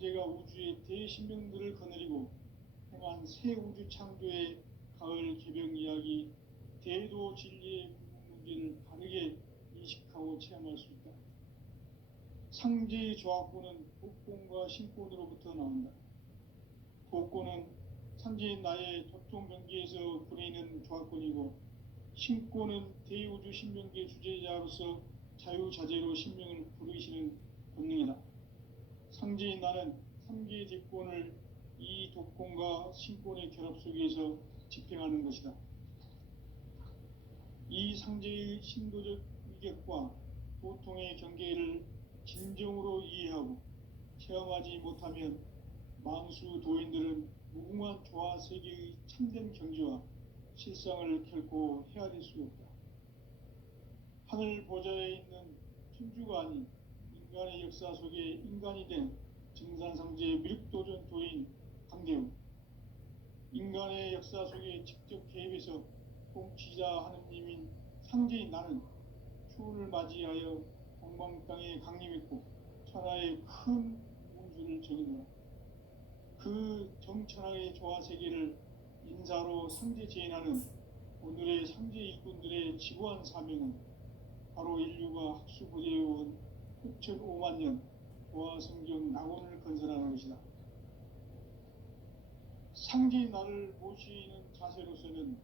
황제가 우주의 대신명들을 거느리고 행한 새 우주 창조의 가을 개벽 이야기, 대도 진리의 궁극 문제를 바르게 인식하고 체험할 수 있다. 상제의 조합권은 복권과 신권으로부터 나온다. 복권은 상제인 나의 접종 경계에서 부리는 조합권이고, 신권은 대우주 신명계 주제자로서 자유자재로 신명을 부르시는 본능이다. 상제인 나는 3개의 직권을 이 독권과 신권의 결합 속에서 집행하는 것이다. 이 상제의 신도적 위격과 보통의 경계를 진정으로 이해하고 체험하지 못하면 만수 도인들은 무궁한 조화 세계의 참된 경지와 실상을 결코 헤아릴 수 없다. 하늘 보좌에 있는 천주가 아닌 인간의 역사 속에 인간이 된 증산상제의 미륵도전 도인 강대웅, 인간의 역사 속에 직접 개입해서 통치자 하느님인 상제인 나는 추운을 맞이하여 동방 땅에 강림했고 천하의 큰 운수를 정의노라. 그 정천하의 조화 세계를 인사로 상제 재현하는 오늘의 상제 일꾼들의 지구한 사명은 바로 인류가 학수부대해온 6,500만 년 조화 성경 낙원을 건설하는 것이다. 상제의 나를 모시는 자세로서는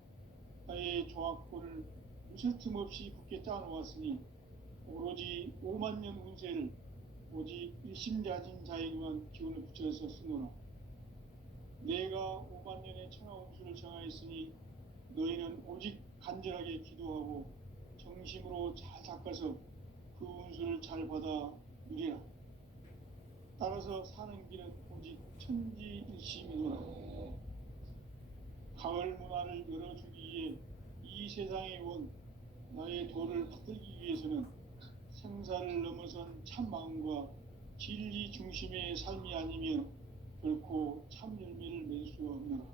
나의 조합권을 무슨 틈 없이 굳게 짜놓았으니 오로지 5만 년 운세를 오직 일심자진 자에게만 기운을 붙여서 쓰노라. 내가 5만 년의 천하 운수를 정하였으니 너희는 오직 간절하게 기도하고 정심으로 잘 닦아서 그 운수를 잘 받아 누리라. 따라서 사는 길은 오직 천지일심이노라. 가을 문화를 열어주기 위해 이 세상에 온 나의 도를 받들기 위해서는 생사를 넘어선 참 마음과 진리 중심의 삶이 아니면 결코 참 열매를 맺을 수 없노라.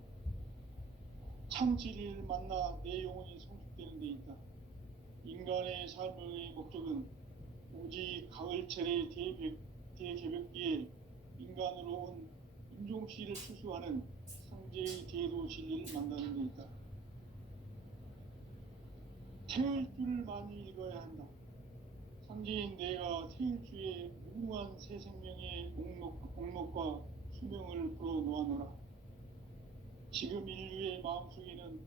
참 진리를 만나 내 영혼이 성숙되는 데 있다. 인간의 삶의 목적은 오직 가을철의 대개벽기에 인간으로 온 인종씨를 추수하는 상제의 대도 진리를 만나는 데 있다. 태일주를 많이 읽어야 한다. 상제인 내가 태일주의 무궁한 새 생명의 목록과 수명을 불어놓아노라. 지금 인류의 마음속에는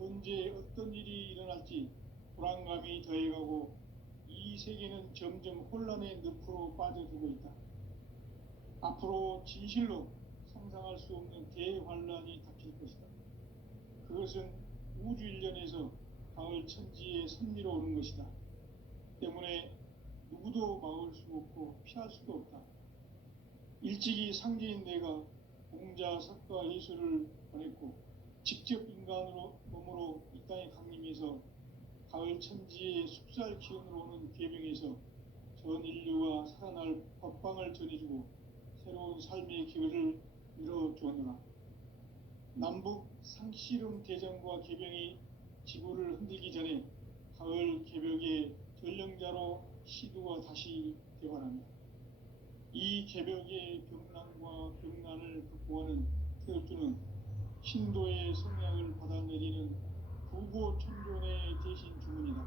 언제 어떤 일이 일어날지 불안감이 더해가고 이 세계는 점점 혼란의 늪으로 빠져들고 있다. 앞으로 진실로 상상할 수 없는 대환란이 닥칠 것이다. 그것은 우주 일련에서 가을 천지에 선미로 오는 것이다. 때문에 누구도 막을 수 없고 피할 수도 없다. 일찍이 상제인 내가 공자, 석가, 예수를 보냈고 직접 인간으로 몸으로 이 땅에 강림해서 가을 천지의 숲살 기운으로 오는 계명에서 전 인류가 살아날 법방을 전해주고 새로운 삶의 기회를 열어주었노라. 남북 상씨름 대전과 개병이 지구를 흔들기 전에 가을 개벽의 전령자로 시두가 다시 대발한다. 이 개벽의 병난과 병난을 극복하는 태엽주는 신도의 성향을 받아내리는 부고천존의 대신 주문이다.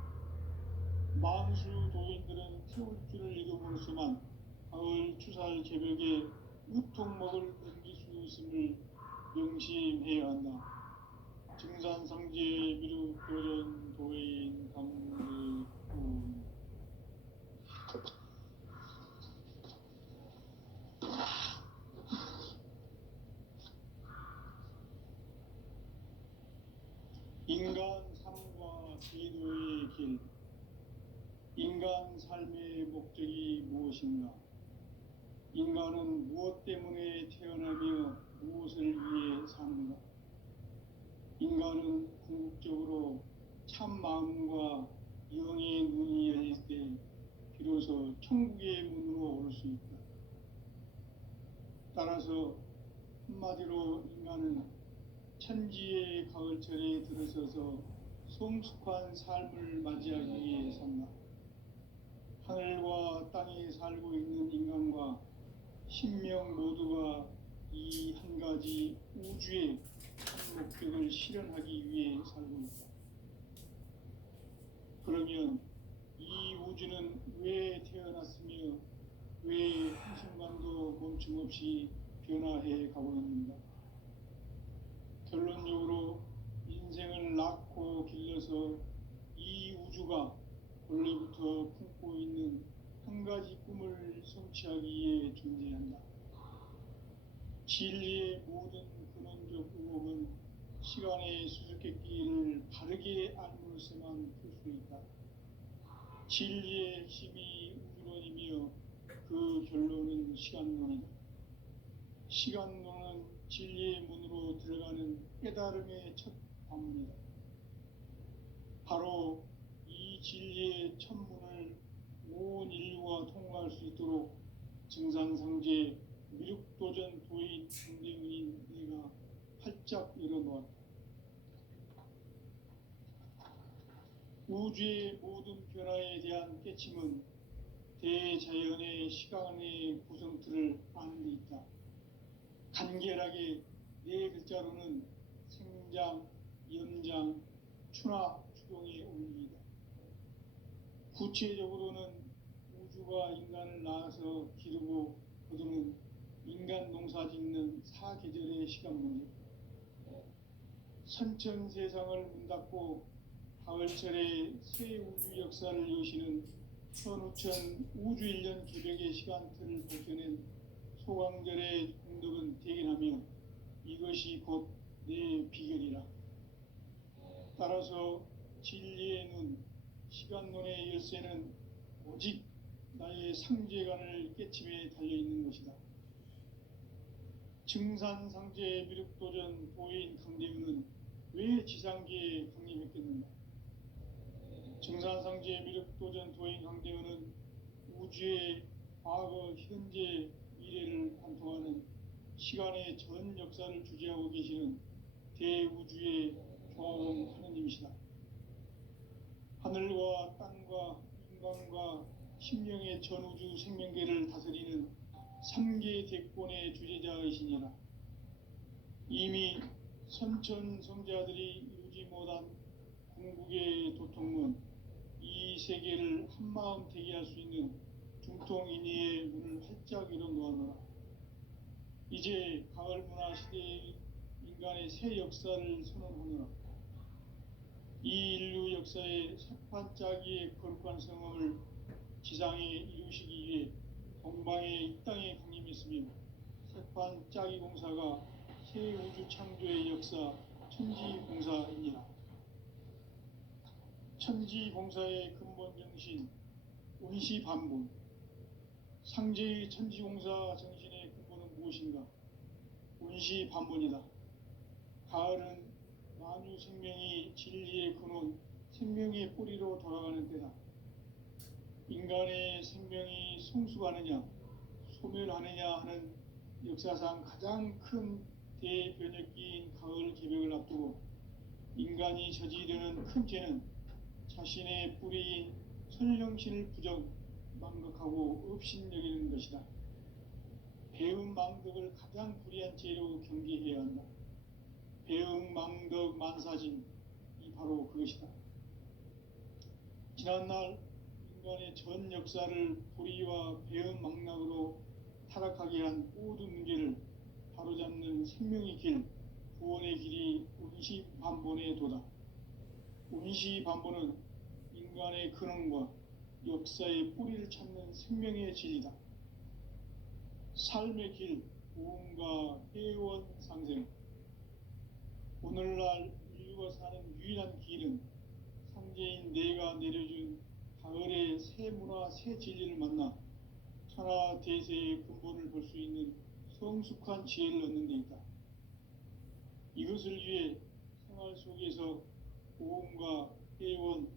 만수 도인들은 태엽주를 읽음으로써만 가을 추살 개벽에 으통목을 넘길 수 있음을 명심해야 한다. 증산상제의 미륵도전 도인 강대훈. 인간 삶과 제도의 길. 인간 삶의 목적이 무엇인가? 인간은 무엇 때문에 태어나며 무엇을 위해 사는가? 인간은 궁극적으로 참 마음과 영의 문이 열릴 때 비로소 천국의 문으로 오를 수 있다. 따라서 한마디로 인간은 천지의 가을철에 들어서서 성숙한 삶을 맞이하기 위해 산다. 하늘과 땅에 살고 있는 인간과 신명 모두가 이 한 가지 우주의 한 목적을 실현하기 위해 살고 있다. 그러면 이 우주는 왜 태어났으며 왜 한순간도 멈춤없이 변화해 가고 있는가? 결론적으로 인생을 낳고 길러서 이 우주가 원래부터 품고 있는 한 가지 꿈을 성취하기 위해 존재한다. 진리의 모든 근원적 의혹은 시간의 수수께끼를 바르게 알물쇠만 풀 수 있다. 진리의 핵심이 우주론이며 그 결론은 시간론이다. 시간론은 진리의 문으로 들어가는 깨달음의 첫 관문이다. 바로 이 진리의 첫 문을 온 인류가 통과할 수 있도록 증산상제 미륵도전 도인 강대문인 내가 활짝 열어놓았다. 우주의 모든 변화에 대한 깨침은 대자연의 시간의 구성틀을 아는 데 있다. 간결하게 네 글자로는 생장, 연장, 추나 추동의 원리이다. 구체적으로는 우주가 인간을 낳아서 기르고 거두는 인간 농사 짓는 사계절의 시간 문제, 선천 세상을 문 닫고 가을철에 새 우주 역사를 여시는 천우천 우주 1년 개벽의 시간틀을 밝혀낸 소강절의 공덕은 대견하며 이것이 곧 내 비결이라. 따라서 진리의 눈, 시간론의 열쇠는 오직 나의 상제관을 깨침에 달려있는 것이다. 증산상제 미륵도전 도인 강대문은 왜 지상계에 강림했겠는가? 증산상제 미륵도전 도인 강대문은 우주의 과거, 현재, 미래를 관통하는 시간의 전 역사를 주재하고 계시는 대우주의 조화원 하느님이시다. 하늘과 땅과 인간과 심령의 전우주 생명계를 다스리는 3계 대권의 주재자이시니라. 이미 선천 성자들이 이루지 못한 궁극의 도통문, 이 세계를 한마음 되게 할 수 있는 중통인의의 문을 활짝 열어놓아노라. 이제 가을 문화 시대의 인간의 새 역사를 선언하노라. 이 인류 역사의 새판짜기의 거룩한 성험을 지상에 이루시기 위해 동방의 이 땅에 강림했으며 새판짜기 공사가 새 우주 창조의 역사 천지봉사이니라. 천지봉사의 근본 정신 운시반분, 상제의 천지공사 정신의 근본은 무엇인가? 운시반분이다. 가을은 만유 생명이 진리의 근원, 생명의 뿌리로 돌아가는 때다. 인간의 생명이 성숙하느냐, 소멸하느냐 하는 역사상 가장 큰 대변혁기인 가을 개벽을 앞두고 인간이 저지르는 큰 죄는 자신의 뿌리인 설령신을 부정, 망각하고 업신여기는 것이다. 배음 망덕을 가장 불의한 죄로 경계해야 한다. 배음 망덕 만사진, 이 바로 그것이다. 지난날 인간의 전 역사를 불의와 배음 망락으로 타락하게 한 모든 문제를 바로잡는 생명의 길, 구원의 길이 운시반본의 도다. 운시반본은 인간의 근원과 역사의 뿌리를 찾는 생명의 진리다. 삶의 길, 구원과 회원 상생. 오늘날 인류가 사는 유일한 길은 상제인 내가 내려준 가을의 새 문화, 새 진리를 만나 천하 대세의 근본을 볼 수 있는 성숙한 지혜를 얻는 데 있다. 이것을 위해 생활 속에서 보험과 회원,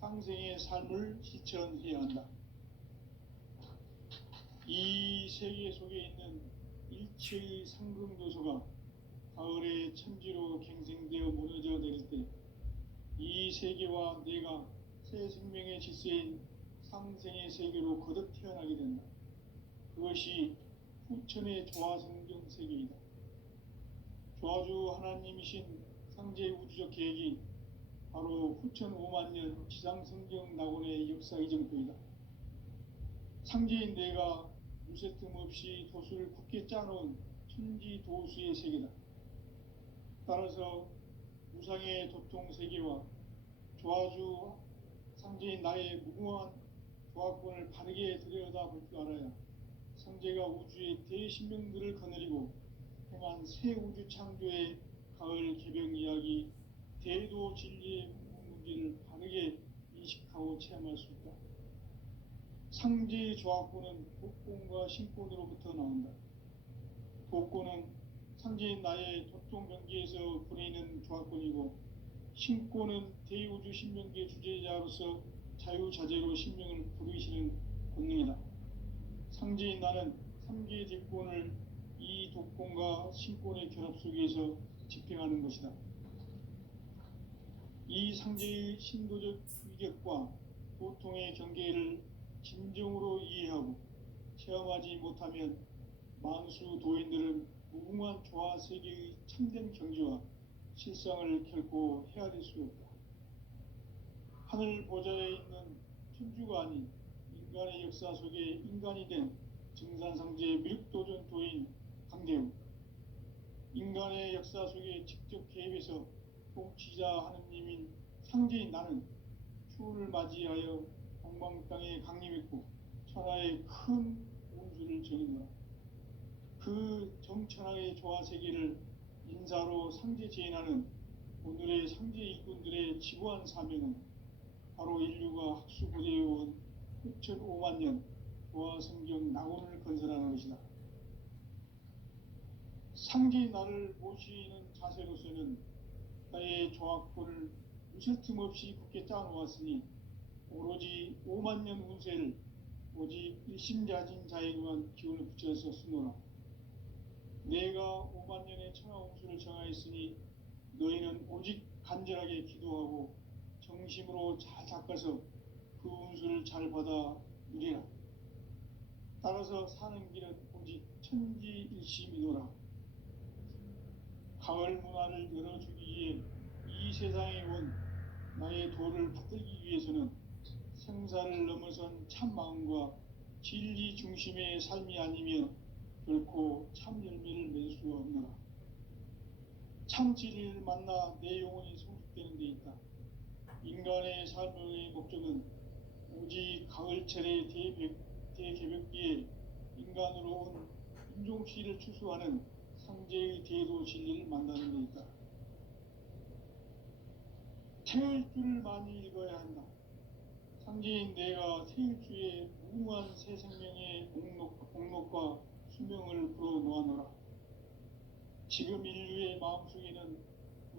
상생의 삶을 실천해야 한다. 이 세계 속에 있는 일체의 상금도소가 가을의 천지로 갱생되어 무너져 내릴 때 이 세계와 내가 새 생명의 질서인 상생의 세계로 거듭 태어나게 된다. 그것이 후천의 조화성경 세계이다. 조화주 하나님이신 상제의 우주적 계획이 바로 후천 5만 년 지상성경 낙원의 역사 이정표이다. 상제인 내가 무쇠 틈 없이 도수를 굳게 짜놓은 천지 도수의 세계다. 따라서 무상의 도통 세계와 조화주 상제인 나의 무궁한 조화권을 바르게 들여다볼 줄 알아야 상제가 우주의 대신명들을 거느리고 행한 새 우주 창조의 가을 개병 이야기, 대도 진리의 문제를 바르게 인식하고 체험할 수 있다. 상제의 조화권은 복권과 신권으로부터 나온다. 복권은 상제인 나의 도통 경계에서 부리는 조화권이고, 신권은 대우주 신명기의 주제자로서 자유자재로 신명을 부르시는 권능이다. 상제인 나는 3개의 뒷권을 이 독권과 신권의 결합 속에서 집행하는 것이다. 이 상제의 신도적 위격과 도통의 경계를 진정으로 이해하고 체험하지 못하면 만수 도인들은 무궁한 조화 세계의 참된 경지와 실상을 결코 헤아릴 수 없다. 하늘 보좌에 있는 천주가 아닌 인간의 역사 속에 인간이 된 증산상제의 밀도전 도인 강대우, 인간의 역사 속에 직접 개입해서 통치자 하느님인 상제인 나는 추후를 맞이하여 동방땅에 강림했고 천하의 큰 운수를 전했노라. 그 정천하의 조화세계를 인사로 상제 제인하는 오늘의 상제 일꾼들의 지구한 사명은 바로 인류가 학수고대해온 6,5만 년 조화성경 낙원을 건설하는 것이다. 상제인 나를 모시는 자세로서는 나의 조화권을 무쇠틈 없이 굳게 짜놓았으니 오로지 5만 년 운세를 오직 일심자진 자에게만 기운을 붙여서 쓰노라. 내가 5만 년의 천하 운수를 정하였으니 너희는 오직 간절하게 기도하고 정심으로 잘 닦아서 그 운수를 잘 받아 누리라. 따라서 사는 길은 오직 천지일심이노라. 가을 문화를 열어주기 위해 이 세상에 온 나의 도를 받들기 위해서는 생사를 넘어선 참 마음과 진리 중심의 삶이 아니면 결코 참 열매를 맺을 수가 없노라. 참 진리를 만나 내 영혼이 성숙되는 데 있다. 인간의 삶의 목적은 오직 가을철의 대개벽기에 인간으로 온 인종시를 추수하는 상제의 대도 진리를 만나는 데 있다. 태일주를 많이 읽어야 한다. 상제인 내가 태일주의 무궁한 새 생명의 목록과 수명을 불어놓아노라. 지금 인류의 마음속에는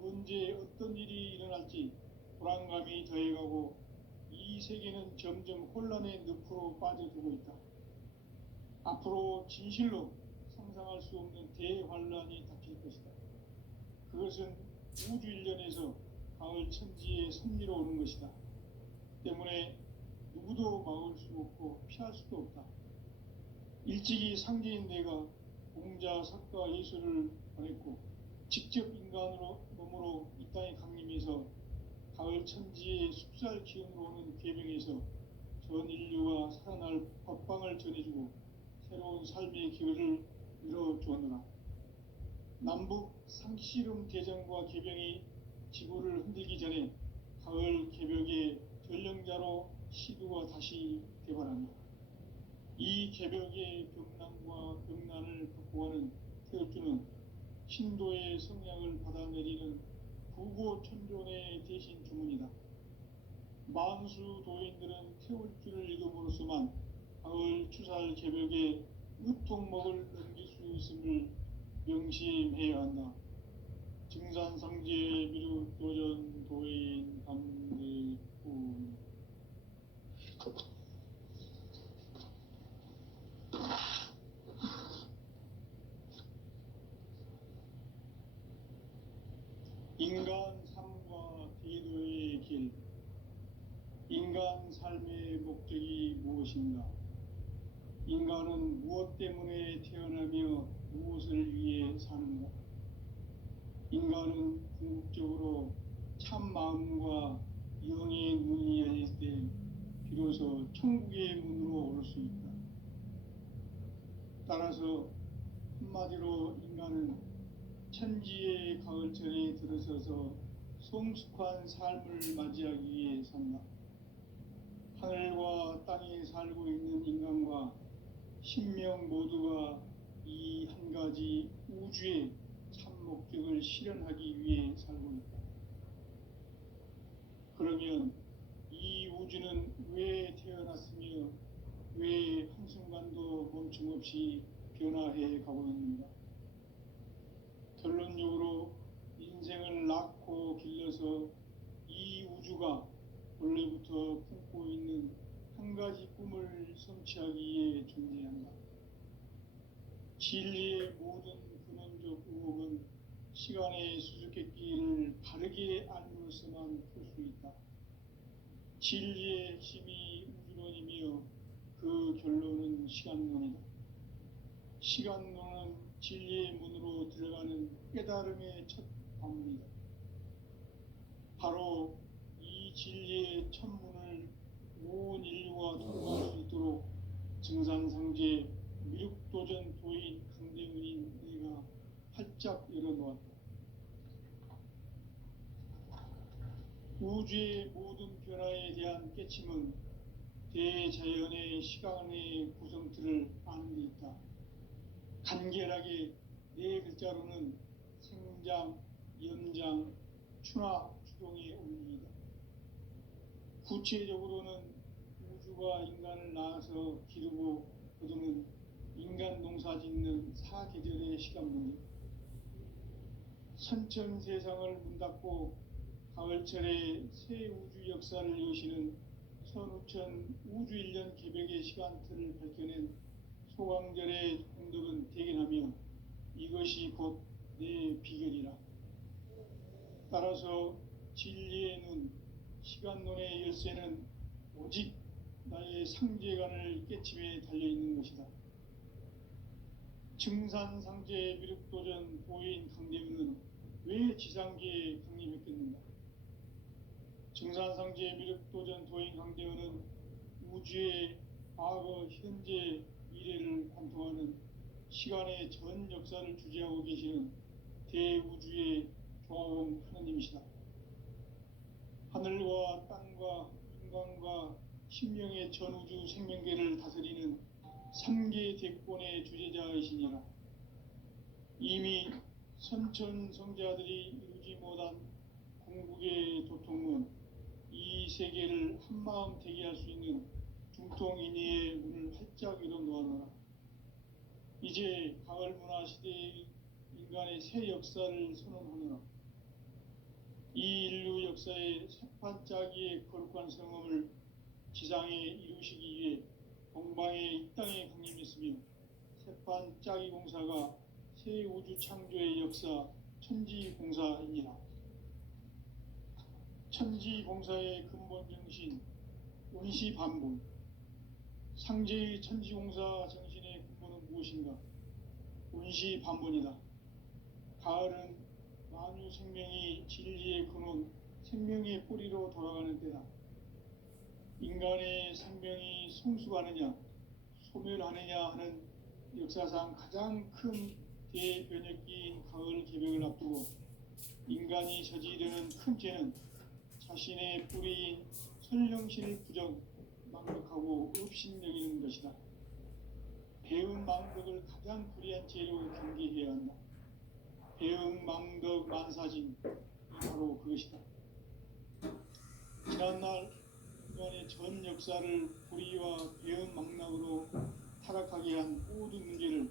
언제 어떤 일이 일어날지 불안감이 더해가고 이 세계는 점점 혼란의 늪으로 빠져들고 있다. 앞으로 진실로 상상할 수 없는 대환란이 닥칠 것이다. 그것은 우주 일련에서 가을 천지의 섭리로 오는 것이다. 때문에 누구도 막을 수 없고 피할 수도 없다. 일찍이 상제인 내가 공자, 석가, 예수를 보냈고 직접 인간으로 몸으로 이 땅에 강림해서 가을 천지의 숲살 기운으로 오는 괴병에서 전 인류가 살아날 법방을 전해주고 새로운 삶의 기회를 이뤄주었노라. 남북 상씨름 대전과 개병이 지구를 흔들기 전에 가을 개벽의 전령자로 시두가 다시 대발한다. 이 개벽의 병난과 병난을 극복하는 태울주는 신도의 성량을 받아내리는 부고천존의 대신 주문이다. 만수 도인들은 태울주를 읽음으로써만 가을 추살 개벽의 으통목을 넘길 수 있음을 명심해야 한다. 증산상제 미륵도전 도인 감대군. 인간 삶과 대도의 길. 인간 삶의 목적이 무엇인가? 인간은 무엇 때문에 태어나며 무엇을 위해 사는가? 인간은 궁극적으로 참 마음과 영의 문이 열릴 때 비로소 천국의 문으로 올 수 있다. 따라서 한마디로 인간은 천지의 가을철에 들어서서 성숙한 삶을 맞이하기 위해 산다. 하늘과 땅에 살고 있는 인간과 신명 모두가 이 한 가지 우주의 참 목적을 실현하기 위해 살고 있다. 그러면 이 우주는 왜 태어났으며 왜 한순간도 멈춤없이 변화해 가고 있는가? 결론적으로 인생을 낳고 길러서 이 우주가 원래부터 품고 있는 한 가지 꿈을 성취하기 위해 존재한다. 진리의 모든 근원적 의혹은 시간의 수수께끼를 바르게 알므로서만 풀 수 있다. 진리의 핵심이 우주론이며 그 결론은 시간론이다. 시간론은 진리의 문으로 들어가는 깨달음의 첫 방문이다. 바로 이 진리의 첫 문을 온 인류가 통과할 수 있도록 증산상제 미륵도전 도인 강대문인 내가 활짝 열어놓았다. 우주의 모든 변화에 대한 깨침은 대자연의 시간의 구성틀을 아는 데 있다. 간결하게 네 글자로는 생장, 연장, 추나 추동의 원리이다. 구체적으로는 우주가 인간을 낳아서 기르고 거두는 인간 농사 짓는 사계절의 시간문이다. 선천 세상을 문 닫고 가을철에 새 우주 역사를 여시는 선우천 우주 1년 개백의 시간틀을 밝혀낸 소강절의 공덕은 대견하며 이것이 곧 내 비결이라. 따라서 진리의 눈, 시간론의 열쇠는 오직 나의 상제관을 깨침에 달려있는 것이다. 증산상제 미륵도전 도인 강대문은 왜 지상계에 강림했겠는가? 증산상제 미륵도전 도인 강대문은 우주의 과거, 현재, 미래를 관통하는 시간의 전 역사를 주재하고 계시는 대우주의 조화원 하느님이시다. 하늘과 땅과 인간과 신명의 전우주 생명계를 다스리는 3계 대권의 주재자이시니라. 이미 선천성자들이 이루지 못한 궁극의 도통은 이 세계를 한마음 되게 할 수 있는 중통인의의 문을 활짝 열어놓아노라. 이제 가을 문화 시대의 인간의 새 역사를 선언하노라. 이 인류 역사의 새판짜기의 거룩한 성험을 지상에 이루시기 위해 동방의 이 땅에 강림했으며 새판짜기 공사가 새 우주 창조의 역사 천지공사이니라. 천지공사의 근본 정신 운시반본. 상제의 천지공사 정신의 근본은 무엇인가? 운시반본이다. 가을은 만유 생명이 진리의 근원, 생명의 뿌리로 돌아가는 때다. 인간의 생명이 성숙하느냐, 소멸하느냐 하는 역사상 가장 큰 대변혁기인 가을 개벽을 앞두고 인간이 저지르는 큰 죄는 자신의 뿌리인 설령실 부정, 망덕하고 업신여기는 것이다. 배은 망덕을 가장 불의한 죄로 경계해야 한다. 배은 망덕 만사진, 바로 그것이다. 지난날 인간의 전 역사를 불의와 배은 망락으로 타락하게 한 모든 문제를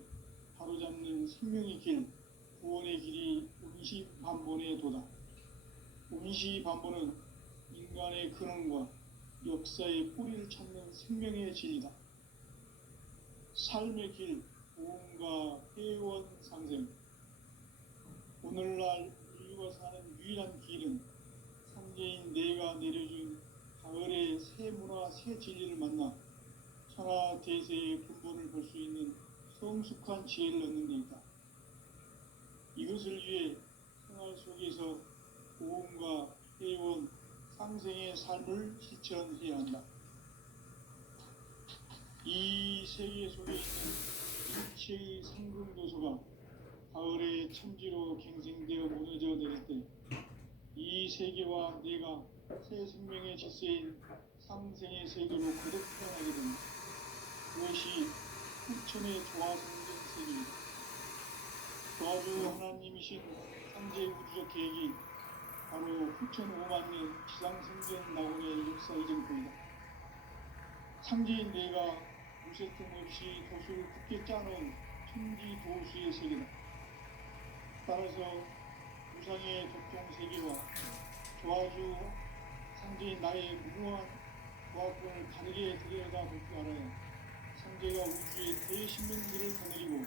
바로잡는 생명의 길, 구원의 길이 운시반본의 도다. 운시반본은 인간의 근원과 역사의 뿌리를 찾는 생명의 진리다. 삶의 길, 보험과 회원 상생. 오늘날 인류가 사는 유일한 길은 상제인 내가 내려준 가을의 새 문화, 새 진리를 만나 천하 대세의 근본을 볼 수 있는 성숙한 지혜를 얻는 데 있다. 이것을 위해 생활 속에서 고음과 해온 상생의 삶을 실천해야 한다. 이 세계 속에 있는 일체의 상승도소가 가을의 천지로 갱생되어 무너져 내릴 때 이 세계와 내가 새 생명의 질서인 상생의 세계로 거듭 태어나게 됩니다. 그것이 후천의 조화성전 세계입니다. 조화주 하나님이신 창제 우주적 계획이 바로 후천 5만 년 지상생전 낙원의 역사 이전입니다. 창제인 내가 무쇠틈 없이 도수를 굳게 짜놓은 천지 도수의 세계다. 따라서 우상의 도통 세계와 조화주 창제인 나의 무모한 조화권을 다르게 들여다볼 줄 알아야 창제가 우주의 대신명들을 거느리고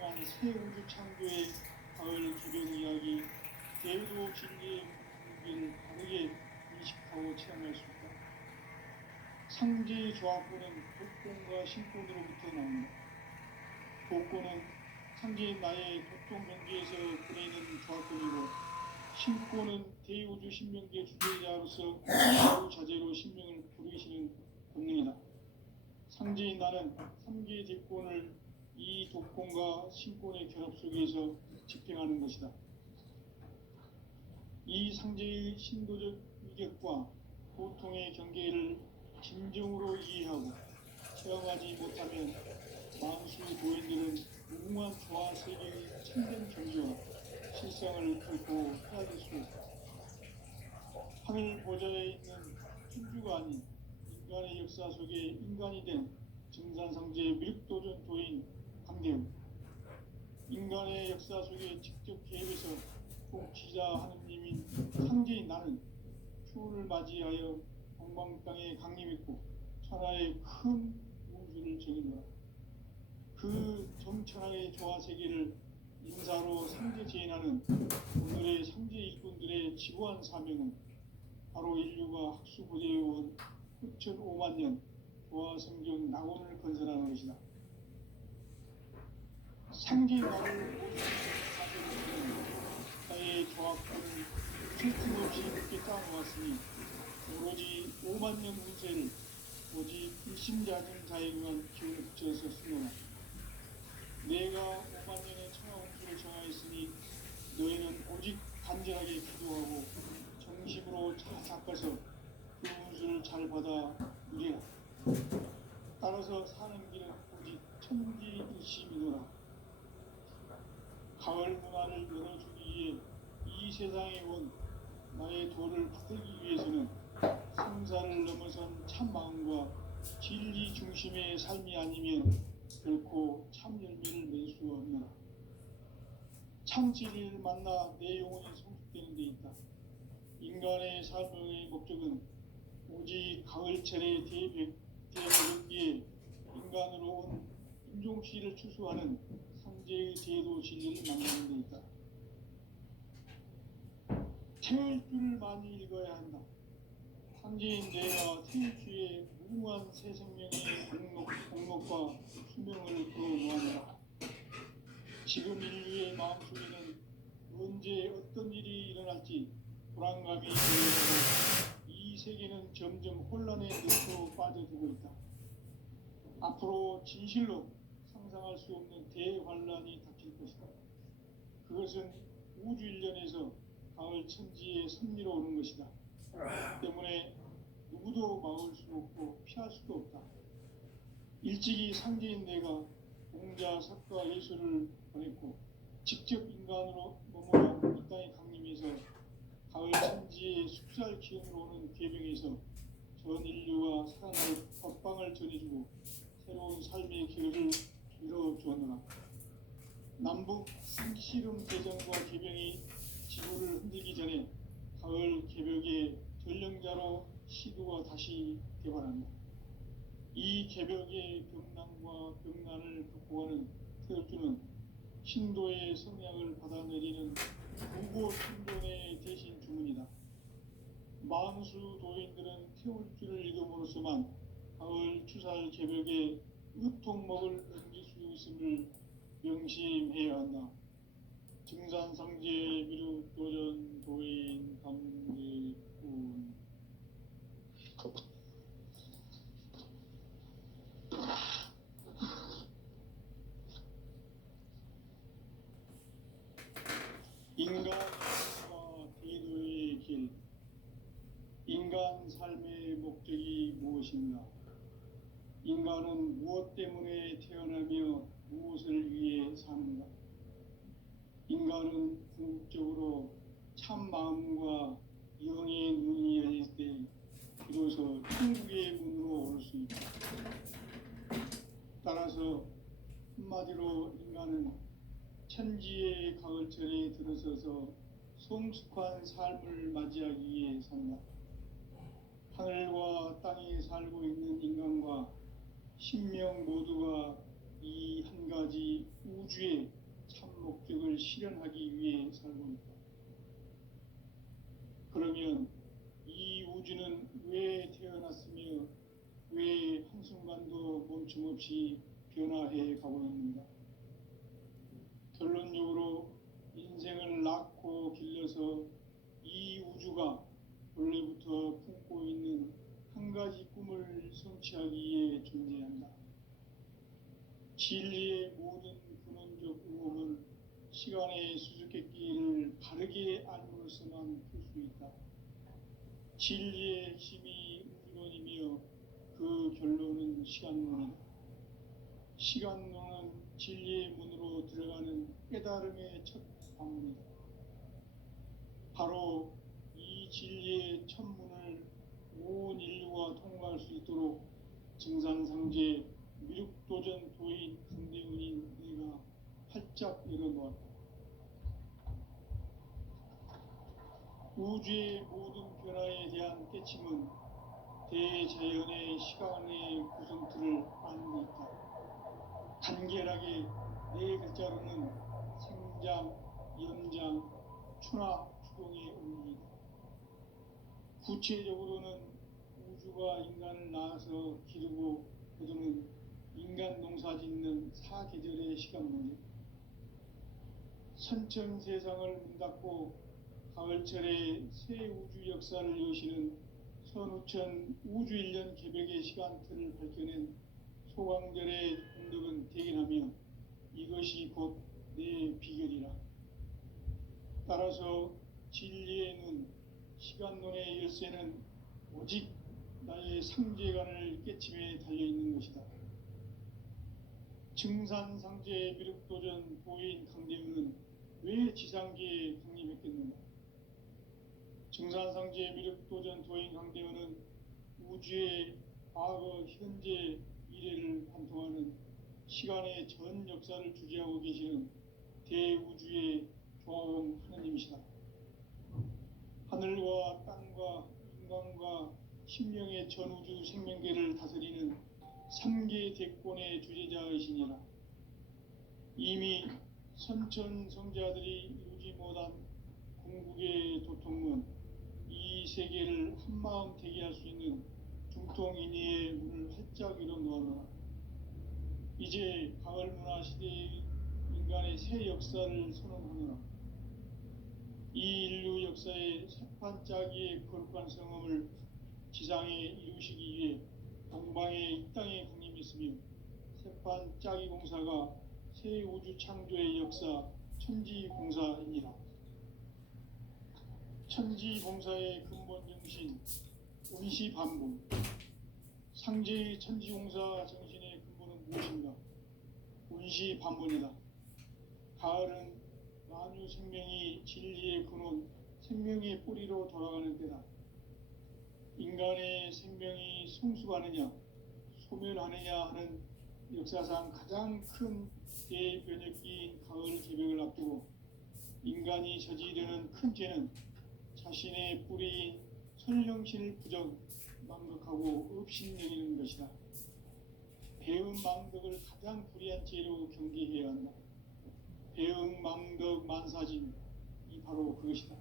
향한 새 우주 창조의 가을 개변 이야기, 대도 진리의 무게를 다르게 인식하고 체험할 수 있다. 상제의 조화권은 독권과 신권으로부터 나옵니다. 독권은 상제인 나의 도통 경계에서 보내는 조화권이고, 신권은 대우주 신명계 주제자로서 자제로 신명을 부르시는 권능이다. 상제인 나는 3개 대권을 이 독권과 신권의 결합 속에서 집행하는 것이다. 이 상제의 신도적 위격과 고통의 경계를 진정으로 이해하고 체험하지 못하면 만수 도인들은 무궁한 조화 세계의 참된 경지와 실상을 결코 헤아릴 수 없다. 하늘 보좌에 있는 천주가 아닌 인간의 역사 속에 인간이 된 정산상제 미륵도전 도인 강대우, 인간의 역사 속에 직접 개입해서 통치자 하느님인 상제인 나는 추운을 맞이하여 동방땅에 강림했고 천하의 큰 우주를 정의노라. 그 정천하의 조화세계를 인사로 상제 제인하는 오늘의 상제 일꾼들의 지고한 사명은 바로 인류가 학수고대해온 후천 5만 년 조화성경 낙원을 건설하는 것이다. 상제 나를 모시는 사명은 나의 조화권을 쉴틈없이 굳게 짜놓았으니 오로지 5만 년 운세를 오직 일심자진 자에 의한 기운을 붙여서 쓰노라. 내가 5만 년의 천하 운수를 정하였으니 너희는 오직 간절하게 기도하고 정심으로 잘 닦아서 그 운수를 잘 받아 누리라. 따라서 사는 길은 오직 천지일심이노라. 가을 문화를 열어주기 위해 이 세상에 온 나의 도를 붙들기 위해서는 생사를 넘어선 참 마음과 진리 중심의 삶이 아니면 결코 참 열매를 낼 수 없노라. 참 진리를 만나 내 영혼이 성숙되는 데 있다. 인간의 삶의 목적은 오직 가을철의 대백기에 인간으로 온 인종시를 추수하는 상제의 제도 진리를 만나는 데 있다. 태울 줄을 많이 읽어야 한다. 상제인 내가 태울주의 무궁한 새 생명의 공목과 수명을 그어놓아내라. 지금 인류의 마음속에는 언제 어떤 일이 일어날지 불안감이 더해지고 이 세계는 점점 혼란의 늪으로 빠져들고 있다. 앞으로 진실로 상상할 수 없는 대환란이 닥칠 것이다. 그것은 우주 일련에서 가을 천지의 섭리로 오는 것이다. 때문에 누구도 막을 수 없고 피할 수도 없다. 일찍이 상제인 내가 공자, 석가, 예수를 보냈고 직접 인간으로 머물러 이 땅에 강림해서 가을 천지의 숲살 기운으로 오는 괴병에서 전 인류가 살아날 법방을 전해주고 새로운 삶의 길을 이뤄주었노라. 남북 신시름 대전과 개병이 지구를 흔들기 전에 가을 개벽의 전령자로 시도가 다시 개발합니다. 이 개벽의 병난과 병난을 극복하는 태울주는 신도의 성향을 받아내리는 무고 신존의 대신 주문이다. 만수 도인들은 태울주를 읽음으로써만 가을 추살 개벽에 으통먹을 넘길 수 있음을 명심해야 한다. 증산상제 미륵 도전 도인 강제군. 인간과 대도의 길. 인간 삶의 목적이 무엇인가? 인간은 무엇 때문에 태어나며 무엇을 위해 사는가? 인간은 궁극적으로 참 마음과 영의 눈이 열릴 때 비로소 천국의 문으로 올 수 있다. 따라서 한마디로 인간은 천지의 가을철에 들어서서 성숙한 삶을 맞이하기 위해 산다. 하늘과 땅에 살고 있는 인간과 신명 모두가 이 한 가지 우주의 참 목적을 실현하기 위해 살고 있다. 그러면 이 우주는 왜 태어났으며 왜 한순간도 멈춤없이 변화해 가고 있는가? 결론적으로 인생을 낳고 길러서 이 우주가 원래부터 품고 있는 한 가지 꿈을 성취하기 위해 존재한다. 진리의 모든 근원적 의혹은 시간의 수수께끼를 바르게 알므로서만 풀 수 있다. 진리의 핵심이 우주론이며 그 결론은 시간론이다. 시간론은 진리의 문으로 들어가는 깨달음의 첫 방문이다. 바로 이 진리의 첫 문을 온 인류가 통과할 수 있도록 증산상제 미륵도전 도인 강대훈인 내가 활짝 열어놓았다. 우주의 모든 변화에 대한 깨침은 대자연의 시간의 구성틀을 아는 데 있다. 간결하게 네 글자로는 생장, 연장, 추나 추동의 원리이다. 구체적으로는 우주가 인간을 낳아서 기르고 거두는 인간 농사 짓는 사계절의 시간문제. 선천 세상을 문 닫고 가을철에 새 우주 역사를 여시는 선우천 우주 1년 개벽의 시간틀을 밝혀낸 소강절의 공덕은 대견하며 이것이 곧 내 비결이라. 따라서 진리의 눈, 시간론의 열쇠는 오직 나의 상제관을 깨침에 달려있는 것이다. 증산상제 미륵도전 도인 강대훈은 왜 지상계에 강림했겠는가? 증산상제 미륵도전 도인 강대훈은 우주의 과거, 현재, 미래를 관통하는 시간의 전 역사를 주재하고 계시는 대우주의 조화원 하느님이시다. 하늘과 땅과 인간과 신명의 전우주 생명계를 다스리는 3계 대권의 주재자이시니라. 이미 선천성자들이 이루지 못한 궁극의 도통문, 이 세계를 한마음 되게 할 수 있는 중통인의의 문을 활짝 열어놓아노라. 이제 가을문화 시대의 인간의 새 역사를 선언하노라. 이 인류 역사의 새판짜기의 거룩한 성험을 지상에 이루시기 위해 동방의 이 땅에 강림했으며 새판짜기 공사가 새 우주 창조의 역사 천지공사이니라. 천지공사의 근본 정신 운시반복. 상제의 천지공사 정신의 근본은 무엇인가? 운시반복이다. 가을은 만유 생명이 진리의 근원, 생명의 뿌리로 돌아가는 때다. 인간의 생명이 성숙하느냐, 소멸하느냐 하는 역사상 가장 큰 대변혁기인 가을 개벽을 앞두고 인간이 저지르는 큰 죄는 자신의 뿌리인 선령신을 부정, 망덕하고 업신여기는 것이다. 배은 망덕을 가장 불의한 죄로 경계해야 한다. 배은 망덕 만사진, 이 바로 그것이다.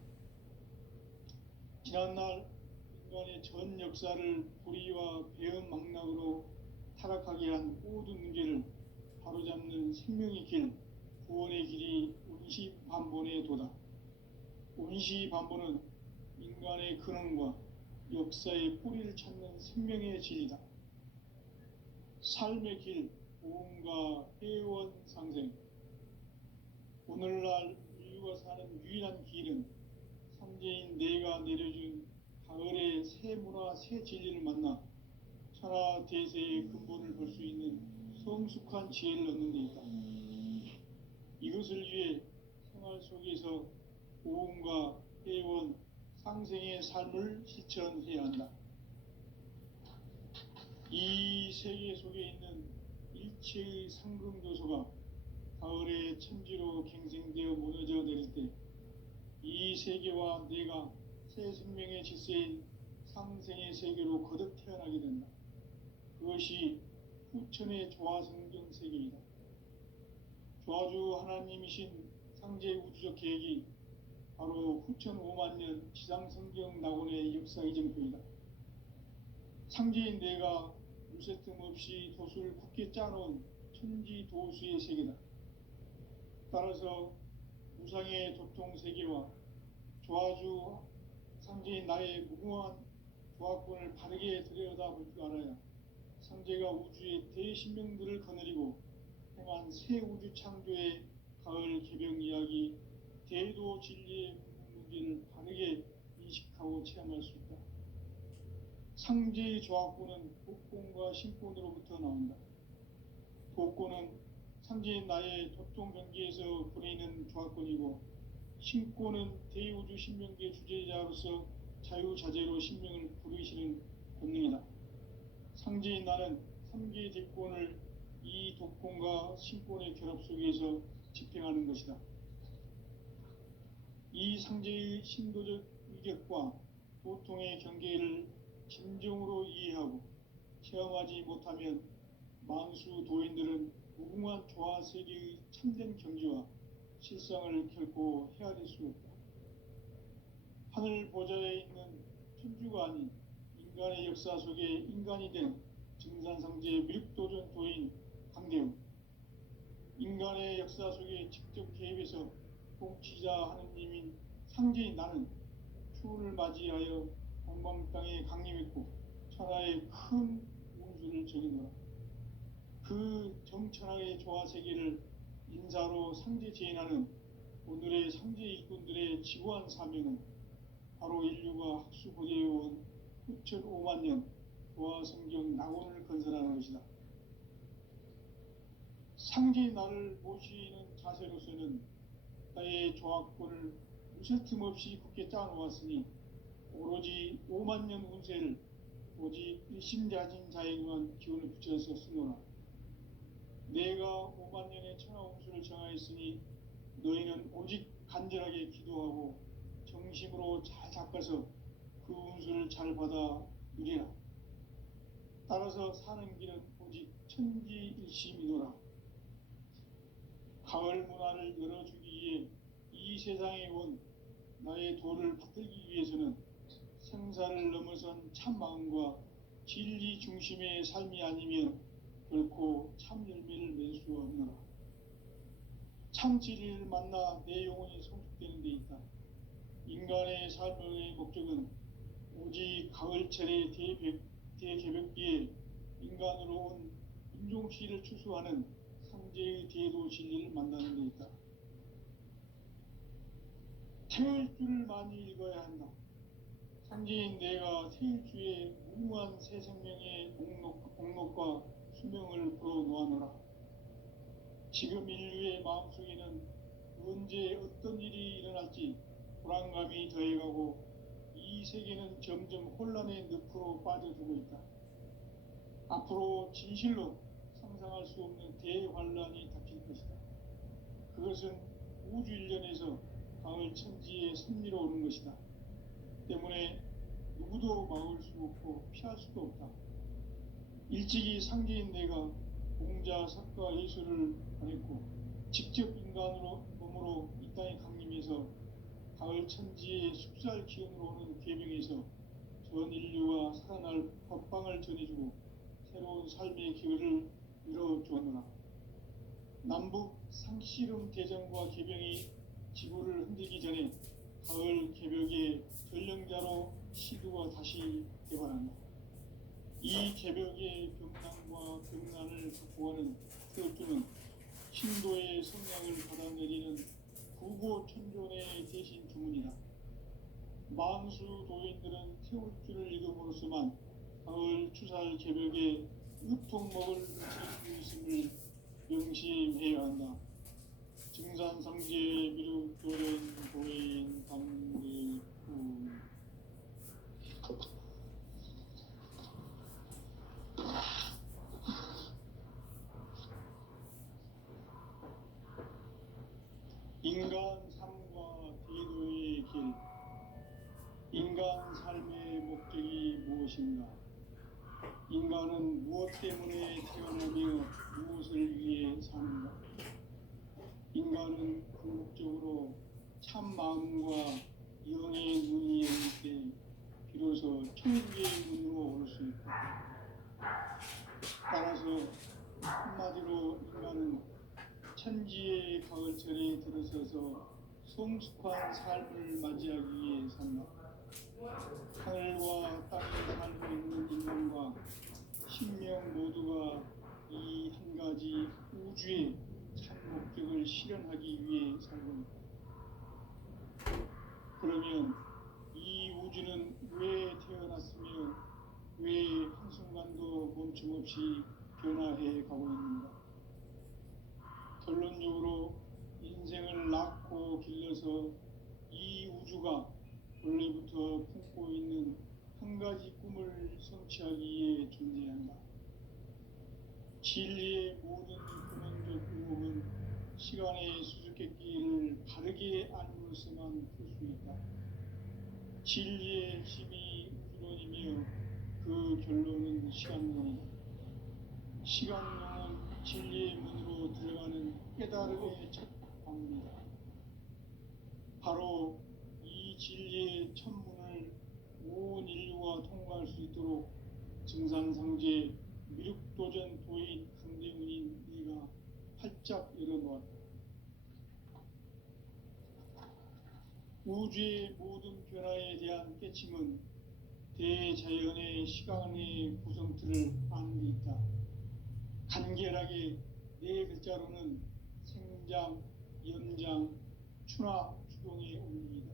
지난날 인간의 전 역사를 불의와 배은망락으로 타락하게 한 모든 문제를 바로잡는 생명의 길, 구원의 길이 운시반본의 도다. 운시반본은 인간의 근원과 역사의 뿌리를 찾는 생명의 진리다. 삶의 길, 보험과 회원 상생. 오늘날 인류가 사는 유일한 길은 삼재인 내가 내려준 가을의 새 문화, 새 진리를 만나 천하 대세의 근본을 볼 수 있는 성숙한 지혜를 얻는 데 있다. 이것을 위해 생활 속에서 보험과 회원, 상생의 삶을 실천해야 한다. 이 세계 속에 있는 일체의 상승도소가 가을의 천지로 갱생되어 무너져 내릴 때 이 세계와 내가 새 생명의 질서인 상생의 세계로 거듭 태어나게 된다. 그것이 후천의 조화성경 세계이다. 조화주 하나님이신 상제 우주적 계획이 바로 후천 5만 년 지상성경 낙원의 역사 이정표이다. 상제인 내가 무쇠틈 없이 도수를 굳게 짜놓은 천지 도수의 세계다. 따라서 무상의 도통 세계와 조화주 상제인 나의 무궁한 조화권을 바르게 들여다볼 줄 알아야 상제가 우주의 대신명들을 거느리고 행한 새 우주 창조의 가을 개병 이야기, 대도 진리의 문제를 바르게 인식하고 체험할 수 있다. 상제의 조화권은 복권과 신권으로부터 나온다. 복권은 상제인 나의 도통 경계에서 보내는 조화권이고, 신권은 대우주 신명계 주제자로서 자유자재로 신명을 부르시는 본능이다. 상제인 나는 3개의 대권을 이 독권과 신권의 결합 속에서 집행하는 것이다. 이 상제의 신도적 위격과 보통의 경계를 진정으로 이해하고 체험하지 못하면 만수 도인들은 무궁한 조화 세계의 참된 경지와 실상을 결코 헤아릴 수 없다. 하늘 보좌에 있는 천주가 아닌 인간의 역사 속에 인간이 된 증산상제 밀도전 도인 강대웅. 인간의 역사 속에 직접 개입해서 통치자 하느님인 상제인 나는 추운을 맞이하여 동방 땅에 강림했고 천하의 큰 운수를 정해놓아 그 정천하의 조화 세계를 인사로 상제 제인하는 오늘의 상제 일꾼들의 지구한 사명은 바로 인류가 학수고대해온 후천 5만 년 조화 성경 낙원을 건설하는 것이다. 상제의 나를 모시는 자세로서는 나의 조화권을 무쇠 틈 없이 굳게 짜놓았으니 오로지 5만 년 운세를 오직 일심자진 자에게만 기운을 붙여서 쓰노라. 내가 5만 년의 천하 운수를 정하였으니 너희는 오직 간절하게 기도하고 정심으로 잘 닦아서 그 운수를 잘 받아 누리라. 따라서 사는 길은 오직 천지일심이노라. 가을 문화를 열어주기 위해 이 세상에 온 나의 도를 붙들기 위해서는 생사를 넘어선 참 마음과 진리 중심의 삶이 아니면 결코 참 열매를 맺을 수 없노라. 참 진리를 만나 내 영혼이 성숙되는 데 있다. 인간의 삶의 목적은 오직 가을철의 대개벽기에 인간으로 온 인종씨를 추수하는 상제의 대도 진리를 만나는 데 있다. 태일 줄을 많이 읽어야 한다. 상제인 내가 태일주의 무궁한 새 생명의 목록과 수명을 불어놓아노라. 지금 인류의 마음속에는 언제 어떤 일이 일어날지 불안감이 더해가고 이 세계는 점점 혼란의 늪으로 빠져들고 있다. 앞으로 진실로 상상할 수 없는 대환란이 닥칠 것이다. 그것은 우주 일련에서 가을 천지에 승리로 오는 것이다. 때문에 누구도 막을 수 없고 피할 수도 없다. 일찍이 상제인 내가 공자, 석가, 예수를 보냈고 직접 인간으로 몸으로 이 땅에 강림해서 가을 천지의 숲살 기운으로 오는 계명에서 전 인류가 살아날 법방을 전해주고 새로운 삶의 기회를 열어주었노라. 남북 상씨름 대전과 개병이 지구를 흔들기 전에 가을 개벽의 전령자로 시두가 다시 개발한다. 이 개벽의 병난과 병난을 극복하는 태어주는 신도의 성량을 받아내리는 구고천존의 대신 주문이다. 만수 도인들은 태울주를 읽음으로써만 가을 추살 개벽에 으통먹을 지키고 있음을 명심해야 한다. 증산상제 미륵도련 도인 감리구 인간 삶과 대도의 길. 인간 삶의 목적이 무엇인가? 인간은 무엇 때문에 태어나며 무엇을 위해 사는가? 인간은 궁극적으로 참 마음과 영의 눈이 열릴 때 비로소 천국의 문으로 올 수 있다. 따라서 한마디로 인간은 천지의 가을철에 들어서서 성숙한 삶을 맞이하기 위해 산다. 하늘과 땅에 살고 있는 인간과 신명 모두가 이 한 가지 우주의 참 목적을 실현하기 위해 살고 있다. 그러면 이 우주는 왜 태어났으며 왜 한순간도 멈춤없이 변화해 가고 있는가? 결론적으로 인생을 낳고 길러서 이 우주가 원래부터 품고 있는 한 가지 꿈을 성취하기 위해 존재한다. 진리의 모든 근원적 의목은 시간의 수수께끼를 바르게 알므로서만 풀 수 있다. 진리의 힘이 우주론이며 그 결론은 시간론이다. 시간론은 진리의 문으로 들어가는 깨달음의 첫 방문이다. 바로 이 진리의 천문을 온 인류가 통과할 수 있도록 증산상제 미륵도전 도인 강대문인 네가 활짝 열어놓았다. 우주의 모든 변화에 대한 깨침은 대자연의 시간의 구성틀을 아는 데 있다. 간결하게 네 글자로는 생장, 연장, 추나 추동의 원리이다.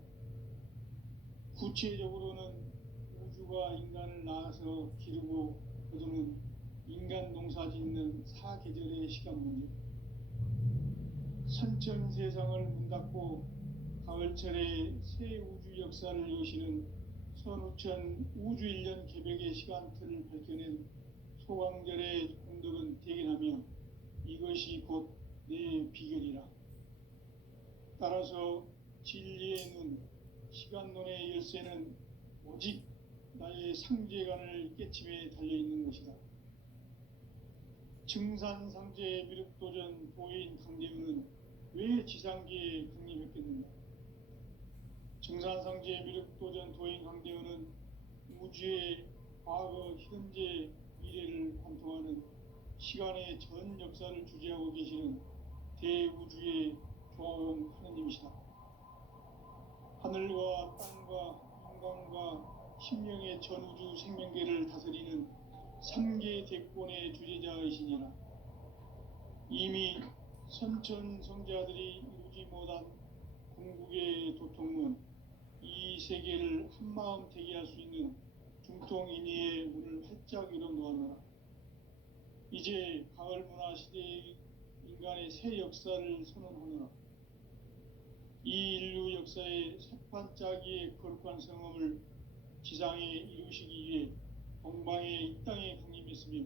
구체적으로는 우주가 인간을 낳아서 기르고 거두는 인간 농사 짓는 사계절의 시간 문제. 선천 세상을 문 닫고 가을철에 새 우주 역사를 여시는 선우천 우주 1년 개벽의 시간틀을 밝혀낸 소강절의 공덕은 대견하며 이것이 곧 내 비결이라. 따라서 진리의 눈, 시간론의 열쇠는 오직 나의 상제관을 깨침에 달려있는 것이다. 증산상제 미륵도전 도인 강대우는 왜 지상계에 강림했겠는가? 증산상제 미륵도전 도인 강대우는 우주의 과거, 현재, 미래를 관통하는 시간의 전 역사를 주재하고 계시는 대우주의 조화원 하느님이시다. 하늘과 땅과 인간과 신명의 전우주 생명계를 다스리는 3계 대권의 주재자이시니라. 이미 선천성자들이 이루지 못한 궁극의 도통은 이 세계를 한마음 되게 할 수 있는 중통인의의 문을 활짝 열어놓았노라. 이제 가을 문화 시대의 인간의 새 역사를 선언하노라. 이 인류 역사의 새판짜기의 거룩한 성험을 지상에 이루시기 위해 동방에 이 땅에 강림했으며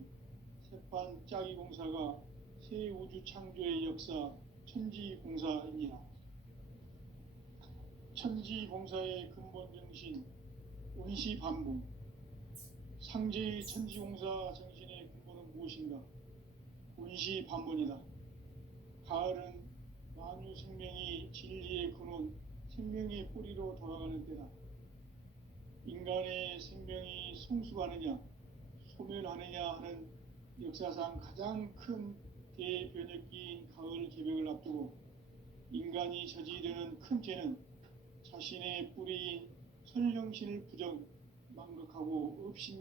새판짜기 공사가 새 우주 창조의 역사 천지공사입니다. 천지공사의 근본 정신 원시반복. 상제의 천지공사 정신의 근본은 무엇인가? 원시반복이다. 가을은 만유 생명이 진리의 근원, 생명의 뿌리로 돌아가는 때다. 인간의 생명이 성숙하느냐 소멸하느냐 하는 역사상 가장 큰 대변혁기인 가을 개벽을 앞두고 인간이 저지르는 큰 죄는 자신의 뿌리인 선령신을 부정 망각하고 업신